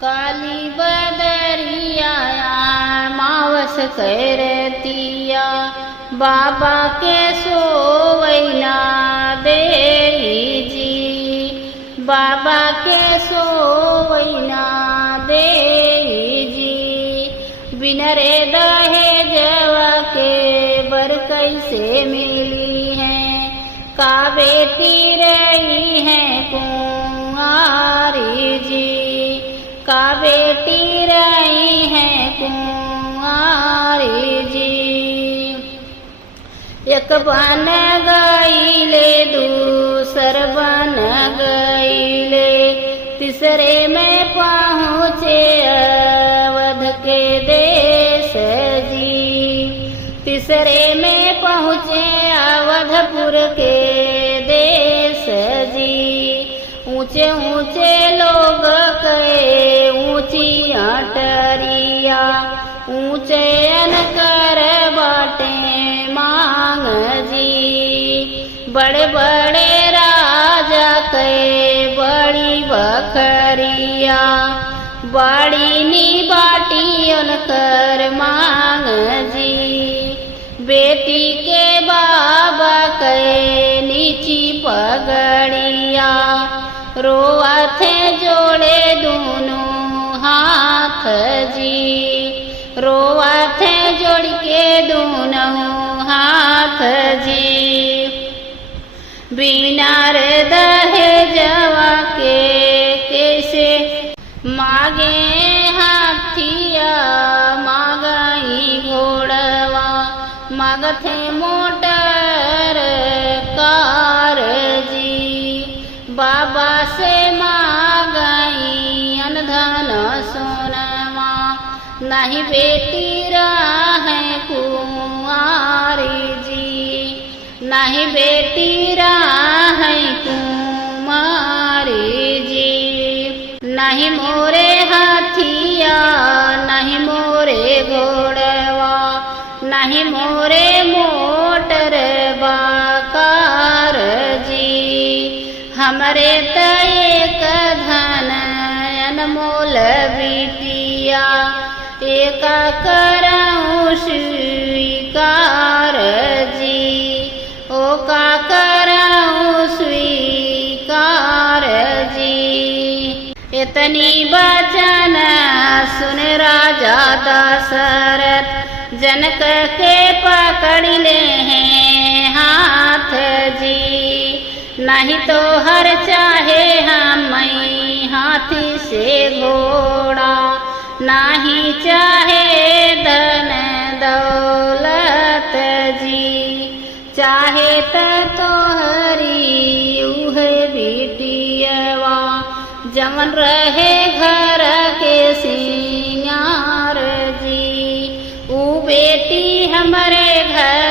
काली बदरिया मावस करतिया बाबा के सोवैना दे जी, बाबा के सोवैना दे जी। बिन रे दहेजवा के बर कैसे मिली है, का बेटी रही है कुंवारी जी, का बेटी रही है कुंवारी जी। एक बन गईले दूसर बन गईले, तीसरे में पहुँचे अवध के देश जी, तीसरे में पहुँचे अवधपुर के देश जी। ऊंचे ऊंचे लोग कहे ऊंची अटरिया, ऊंचे अनकर बाटे मांग जी। बड़े बड़े राजा कहे बड़ी बखरिया, बड़ी नी बाटी उनकर मांग जी। बेटी के बाबा कहे नीची पगड़िया, रोआथे जोड़े दोनों हाथ जी, रोआथे जोड़ के दोनों हाथ जी। बिना रे दहेजवा के कैसे मागे हाथिया, मागई घोड़वा मागथे मोटर कार जी। बाबा से मांगई अनधन सोनमा, नहीं बेटी रहे कुंवारी जी, नहीं बेटी रहे कुंवारी जी। नहीं मोरे हाथिया, नहीं मोरे घोड़वा, नहीं मोरे मोटर बाकार जी। हमरे त एक धन अनमोल बिटिया, एक करऊँ स्वीकार जी, ओ का करऊँ स्वीकार जी। इतनी बचन सुन राजा दशरथ, जनक के पकड़ ले हैं हाथ जी। नहीं तो हर चाहे हम हाथी से घोड़ा, नहीं चाहे धन दौलत जी। चाहे तोहरी उह बिटियवा, जमन रहे घर के सिंगार जी। ऊ बेटी हमारे घर